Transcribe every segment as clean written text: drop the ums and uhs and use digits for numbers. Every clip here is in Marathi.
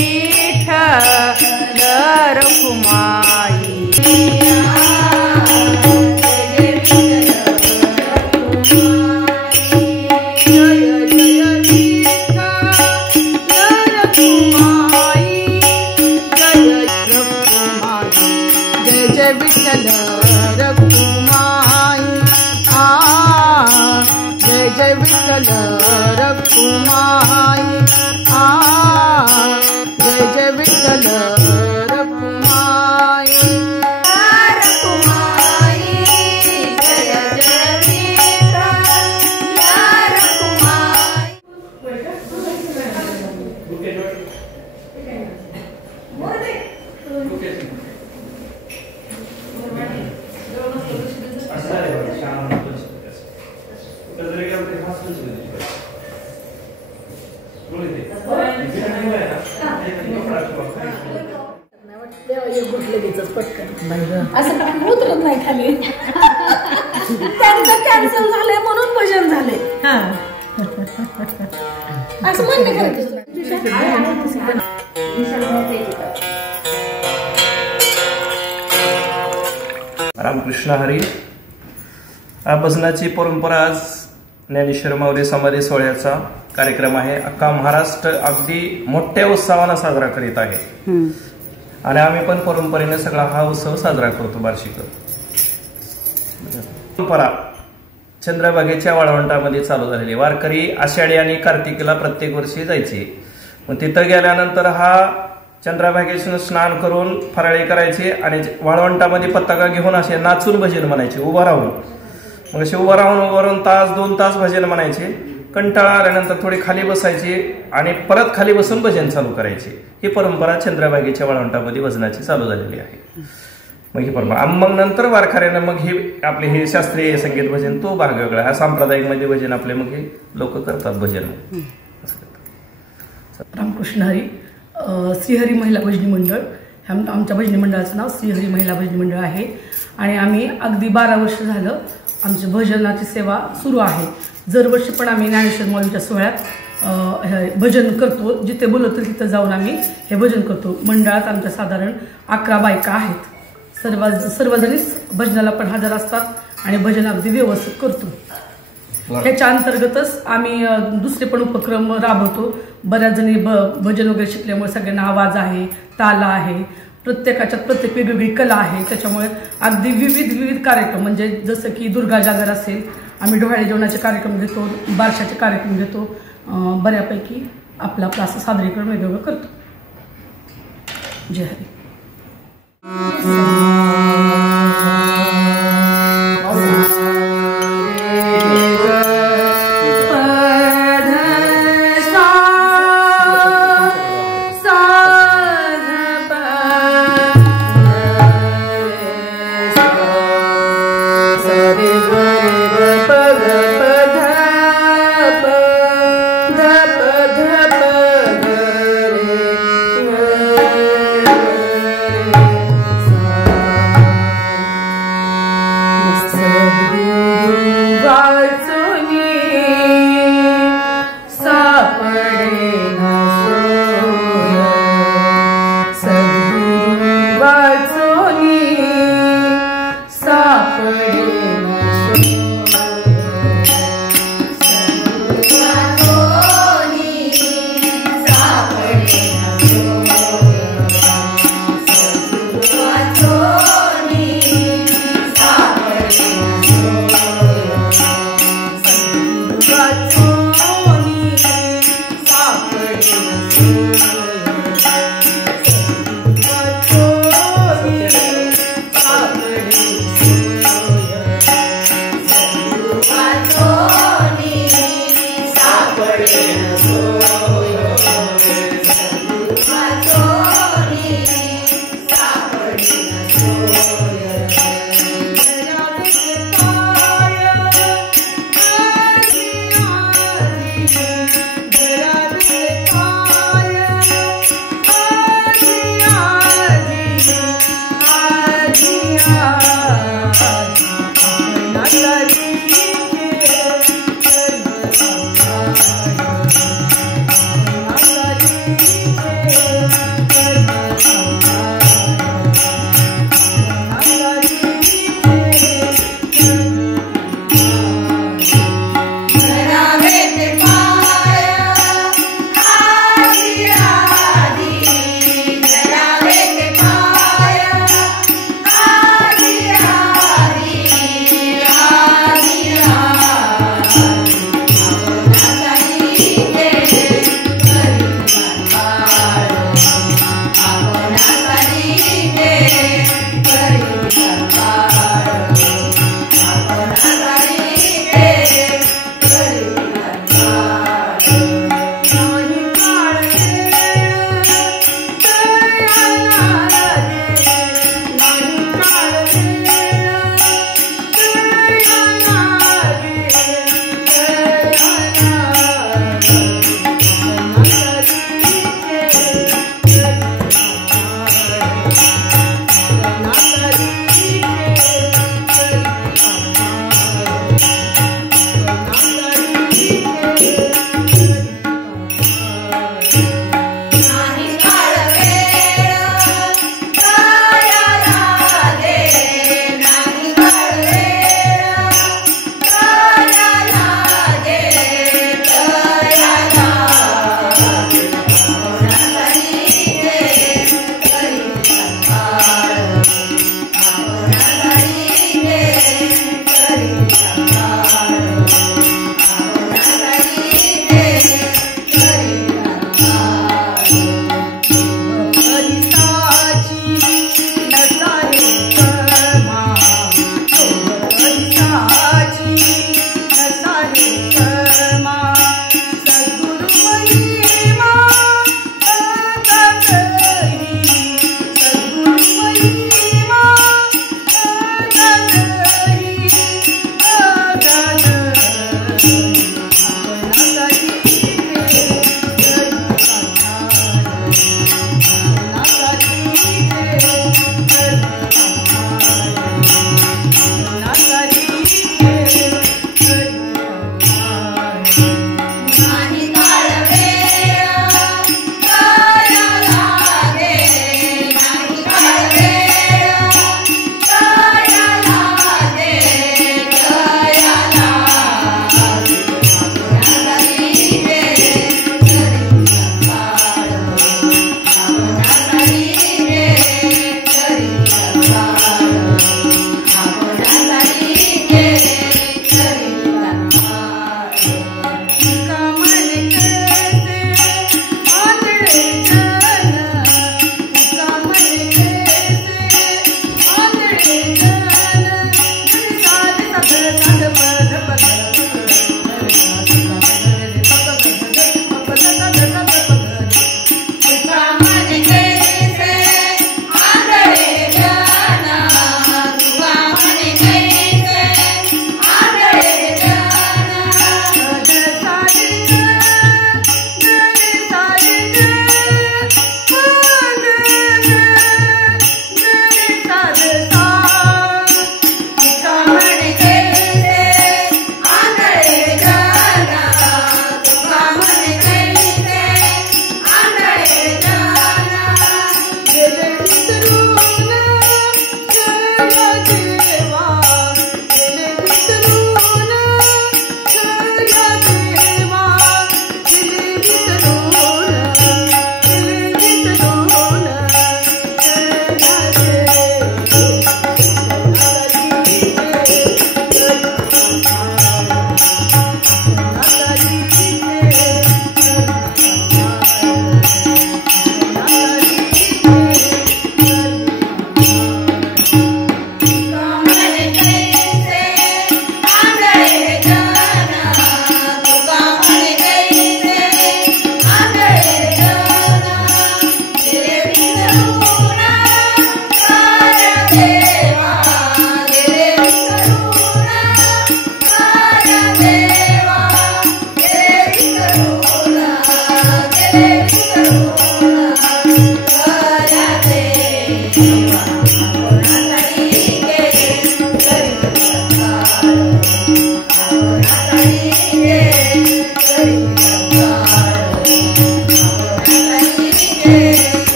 विठ्ठल रखुमाई विठ्ठल रखुमाई जय जय विठ्ठल रखुमाई जय जय विठ्ठल रखुमाई असं उतरत नाही खाली त्यांचं कॅन्सल झाले म्हणून भजन झाले असं म्हणणे करायचं. रामकृष्ण हरी. भजनाची परंपरा आज ज्ञानेश्वर माऊली समाधी सोहळ्याचा कार्यक्रम आहे. अख्खा महाराष्ट्र अगदी मोठ्या उत्साहाने साजरा करीत आहे आणि आम्ही पण परंपरेने सगळा हा उत्सव साजरा करतो. वार्षिक परंपरा चंद्रभागेच्या वाळवंटामध्ये चालू झालेली. वारकरी आषाढी आणि कार्तिकीला प्रत्येक वर्षी जायचे. मग तिथं गेल्यानंतर हा चंद्रभागेतून स्नान करून फराळी करायचे आणि वाळवंटामध्ये पताका घेऊन असे नाचून भजन म्हणायचे उभं राहून. मग असे उभं राहून तास 2 तास भजन म्हणायचे. कंटाळा आल्यानंतर थोडी खाली बसायची आणि परत खाली बसून भजन चालू करायचे. ही परंपरा चंद्रभागेच्या वाळवंटामध्ये भजनाची चालू झालेली आहे. मग ही परंपरा मग नंतर वारकऱ्यानं मग हे आपले हे शास्त्रीय संगीत भजन तो भाग वेगळा. हा सांप्रदायिक मध्ये भजन आपले मग हे लोक करतात भजन. रामकृष्ण हरी. श्रीहरी महिला भजनी मंडळ आमच्या भजनी मंडळाचं नाव श्रीहरी महिला भजनी मंडळ आहे आणि आम्ही अगदी 12 वर्ष झालं आमची भजनाची सेवा सुरू आहे. दरवर्षी पण आम्ही ज्ञानेश्वर माऊलीच्या सोहळ्यात भजन करतो. जिथे बोलवतो तिथं जाऊन आम्ही हे भजन करतो. मंडळात आमच्या साधारण 11 बायका आहेत. सर्वजणीच भजनाला पण हजर असतात आणि भजन अगदी व्यवस्थित करतो. ह्याच्या अंतर्गतच आम्ही दुसरे पण उपक्रम राबवतो. बऱ्याच जणी भजन वगैरे शिकल्यामुळे सगळ्यांना आवाज आहे, ताल आहे, प्रत्येकाच्यात प्रत्येक वेगवेगळी कला आहे. त्याच्यामुळे अगदी विविध कार्यक्रम म्हणजे जसं की दुर्गा जागर असेल, आम्ही डोहाळे जेवणाचे कार्यक्रम घेतो, बारशाचे कार्यक्रम घेतो. बऱ्यापैकी आपलं असं सादरीकरण वेगवेगळं करतो. जय हरी.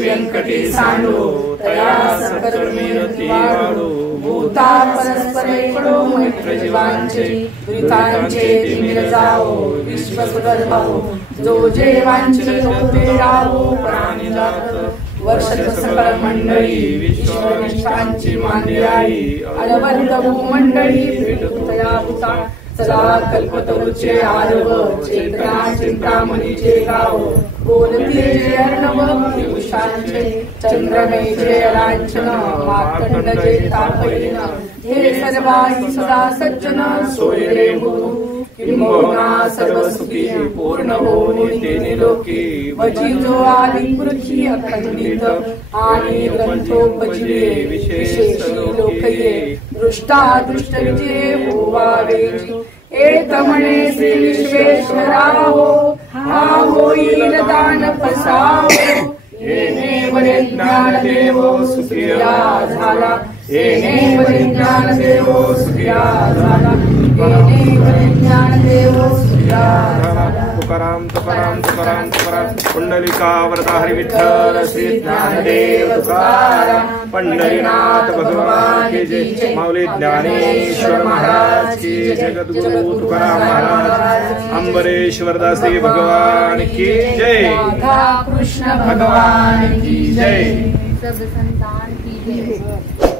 व्यंकटी सांडो तया सकर्मी वाढो भूता परस्परे कडो मैत्र जीवांचे वृतांचे तिमिर जाओ विश्वसुगर भाओ जो जेवांचे होते राहो प्राणी जात वर्षत सकळ मंडळी विश्वनिष्ठांची मांदियाई अलबंध भूमंडळी भेटतया भूता चला कल्पतरूचे आरव चेतना चिंतामणीचे गाव बोलते जे अर्णव पुरुषांचे चंद्रमेचे लांछन मार्तंड जे तापयिन हे सर्वाही सदा सज्जन सोय रे गुरु किंबहुना सर्वसुखी पूर्ण होऊन ते निरोगी वजी जो आदि पृथ्वी अखंडित आणि ग्रंथोपजीवे विशेष लोकये दृष्टा दृष्ट विजय होवावे एक म्हणे श्री विश्वेश्वराहो हा होईल दान फसावो येणे वरे ज्ञान देवो सुखिया झाला येणे वरे ज्ञान देवो सुखिया झाला येणे वरे ज्ञान देवो सुखिया झाला तुकाराम तुकाराम तुकाराम तुकाराम पुंडलिका वरदा हरि विठ्ठल श्री ज्ञानदेव तुकाराम पंढरीनाथ भगवान की जय माऊली ज्ञानेश्वर महाराज की जय जगद्गुरु तुकाराम महाराज अंबरेश्वर दासी भगवान की जय राधा कृष्ण भगवान की जय सब संतान की जय।